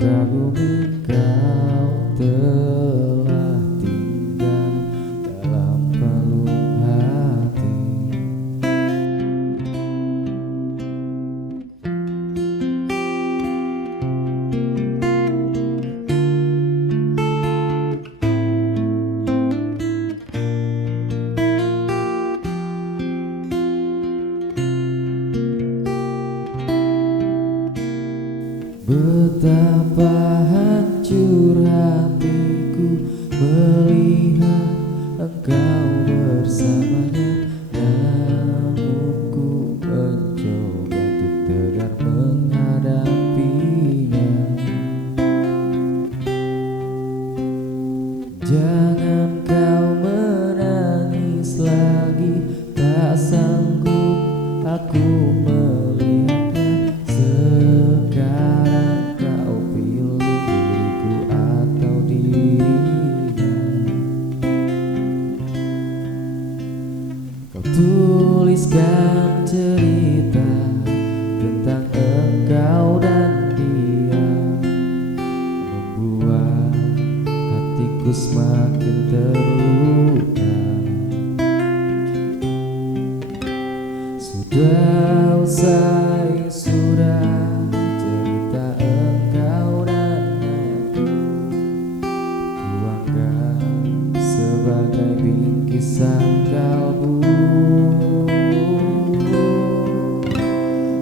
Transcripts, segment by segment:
kagumi kau telah tinggal dalam palung hati. Betapa hancur hatiku melihat engkau bersamanya, namun ku mencoba untuk tegar menghadapinya. Jangan kau menangis lagi, tak sanggup aku melihatnya. Sekarang kau pilih diriku atau dirinya. Kau tuliskan cerita tentang engkau dan dia, membuat hatiku semakin terluka. Sudah usai, sudah cerita engkau dan aku, kuanggap sebagai bingkisan kalbu.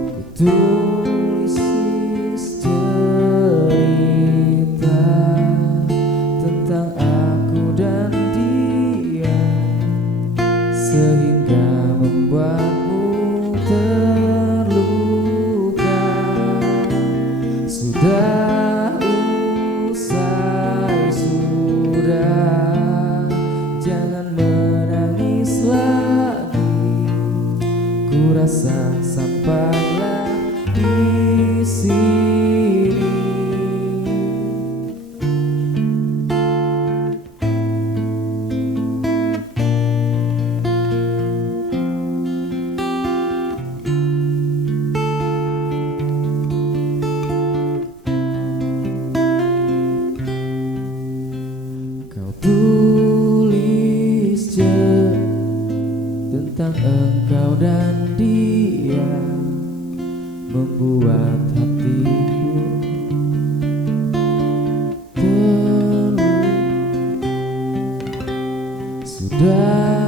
Ku tulis cerita tentang aku dan dia, sehingga membuatmu terluka. Sudah usai, sudah, jangan menangis lagi. Ku rasa sampailah di sini. Kau tulis tentang engkau dan dia, membuat hatiku terluka. Sudah